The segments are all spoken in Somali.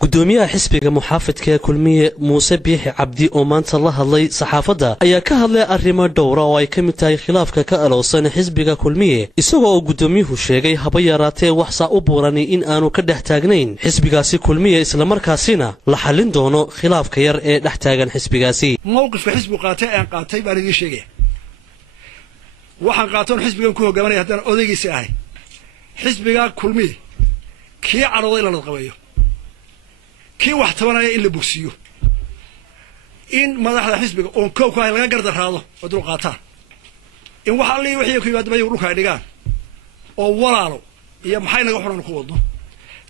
gudoomiyaha xisbiga muxaafidka kulmiye Muuse Biixi Cabdi oo maanta la hadlay saxaafadda ayaa ka hadlay arrimo dhowr oo ay ka mid tahay khilaafka ka aloosan xisbiga kulmiye isagoo oo gudoomiyuhu sheegay haba yaraatee wax saa u buurani in aanu ka dhex taagnayn xisbigaasi kulmiye isla markaasina la xalin doono khilaafka yar ee dhex taagan xisbigaasi mowqifka xisbigu qaatay baan idin sheegay waxaan qaatoon xisbigan ku hogaaminay haddana odaygiisa ahay xisbiga kulmiye kii cadhooday la qabayo kii wax tabanaya in la bogsiyo in madaxda xisbiga oo koobka ay laga gardaraado oo dul qaataan in waxa alle wixii ku yimaado dhulka ay dhigaan oo walaalo iyo maxay naga xuraan ku wadno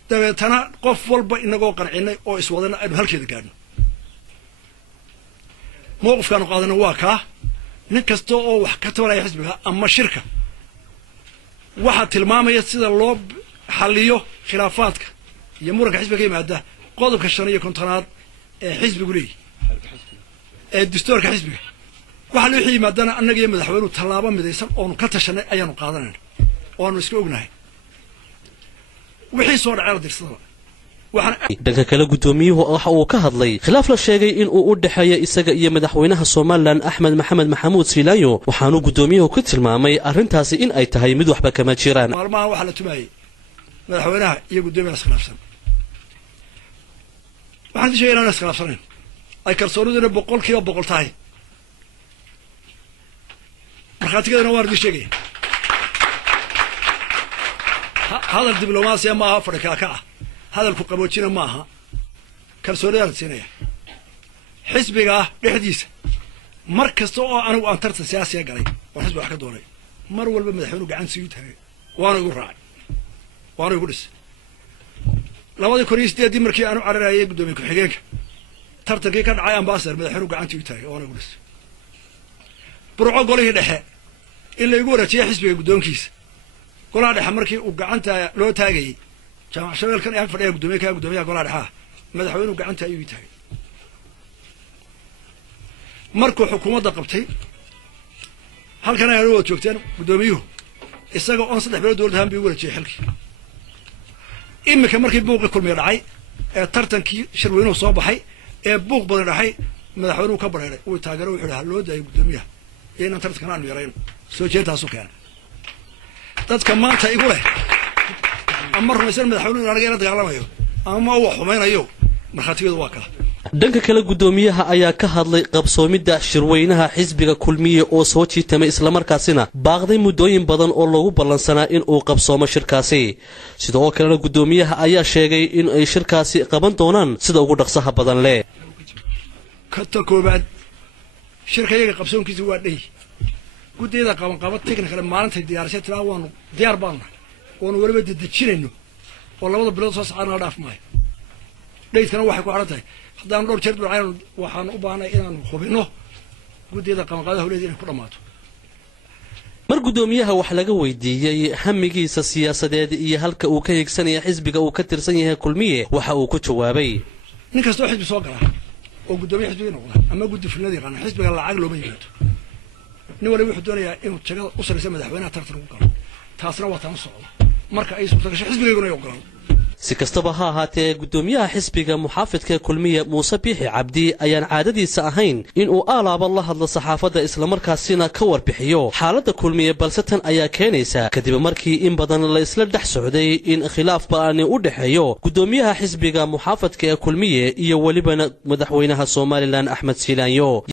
dabeetana qof walba inagoo qancinay oo iswadana aynu halkeeda gaadhno mowqifkaanu qaadana waa kaa nin kasta oo wax ka tabanaya xisbiga ama shirka waxa tilmaamaya sida loo xalliyo khilaafaadka iyo muranka xisbiga yimaada qodobka 5 ee xisbigu leeyahay ee dastuurka xisbiga waxa loo yimaadana annaga iyo madaxweynuhu tallaabo midaysan oo ka tashanay ayaanu qaadanayna oo aanu iska ognahay wixii soo dhacay dirsada dhanka kale gudoomiyuhu waxa uu ka hadlay khilaaf la sheegay in uu u dhaxeeyo isaga iyo madaxweynaha Soomaaliland Axmed Maxamed Maxamuud Siilaanyo waxaanu gudoomiyuhu ku tilmaamay arrintaasi in ay tahay mid waxba kama jiraan maalmaha waxa la tumayay madaxweynaha iyo gudoomiyaha khilaafsan waxaan sheegay inaan iskhilaafsanayn ay kalsooniduna 100% tahay markhaatigeedana waan idin sheegay hadal diblomaasiya ma aha Afrika ka ah hadalku qaboojina ma aha kalsoonida siinaya xisbiga dhexdiisa mar kasta oo anigu aan tartan siyaasi galay oo xisbiga wax ka doonay mar walba madaxweynuhu gacan sii taagay waana igu raacay waana igu dhis labada koriisteedii markii aanu cararayay gudoomiye ku xigeenka tartankii ka dhacay ambassador madaxweynuhu gacantii u taagay waana igu dhis burco golihii dhexe in la igu wareejiyay xisbiga gudoonkiisa golaha dhexe markii uu gacanta loo taagay jaamac shabeelkan ay fadhiya gudoomiyaha golaha dhexe madaxweynuhu gacanta ayuu taagay markuu xukuumadda qabtay halkan ay wada joogteen gudoomiyuhu isaga oo 3 bilood dowladda han bii wareejiyay xilkii imika markii buuqi kulmiye dhacay ee tartankii shirweynuhu soo baxay ee buuq badan dhacay madaxweynuhu ka bareeray uu taageero wuxuu dhahay loo daayay gudoomiyaha inaan tartankan aan yareen soo jeedtaas u keenay dadka maanta igu leh ama rumaysan madaxweynuhu anaga la dagaalamayo ama uu xumaynayo markhaatigeedu waa kala dhanka kale gudoomiyaha ayaa ka hadlay qabsoomidda shirweynaha xisbiga kulmiye oo soo jiitamay isla markaasina baaqday muddooyin badan oo lagu ballansanaa in uu qabsoomo shirkaasi sidoo kale gudoomiyaha ayaa sheegay in ay shirkaasi qaban doonaan sida ugu dhaqsaha badan leh ka koobaad shirkayaga qabsoonkiisa waa dhay guddiga qaban technical maalinta diyaarshay tiraan waanu diyaar baana oo waliba dadajinayno oo labada bilood soo saarnaa dhaaf maayo dheydkana waxay ku xarantahay haddaan dhowr jeer dhacayno waxaan u baahnay inaan hubino guddiga qabanqaadaha hawleed inay ku dhamaato mar gudoomiyaha wax laga weydiiyay hamigiisa siyaasadeed iyo halka uu ka higsanaya xisbiga uu ka tirsan yahay kulmiye waxa uu ku jawaabay nin kasta oo xisbi soo gala oo gudoomiyaha xisbiga noqda ama guddi fulinadii qana xisbiga lacag looma yimaado nin waliba wuxuu doonayaa inuu jagada u sareysa madaxweynaha tartan ugu galo taasna waa tan socdo marka ay suurto gasho xisbigeeduna ay ogolaan si kastaba ha ahaatee gudoomiyaha xisbiga muxaafidka kulmiye Muuse Biixi Cabdi ayaan caadadiisa ahayn in uu alaaba la hadlo saxaafadda isla markaasina ka warbixiyo xaaladda kulmiye balse tan ayaa keenaysa kadib markii in badan la isla dhex socday in khilaaf ba'ani u dhaxeeyo gudoomiyaha xisbiga muxaafidka kulmiye iyo waliba madaxweynaha Soomaaliland Axmed Siilaanyo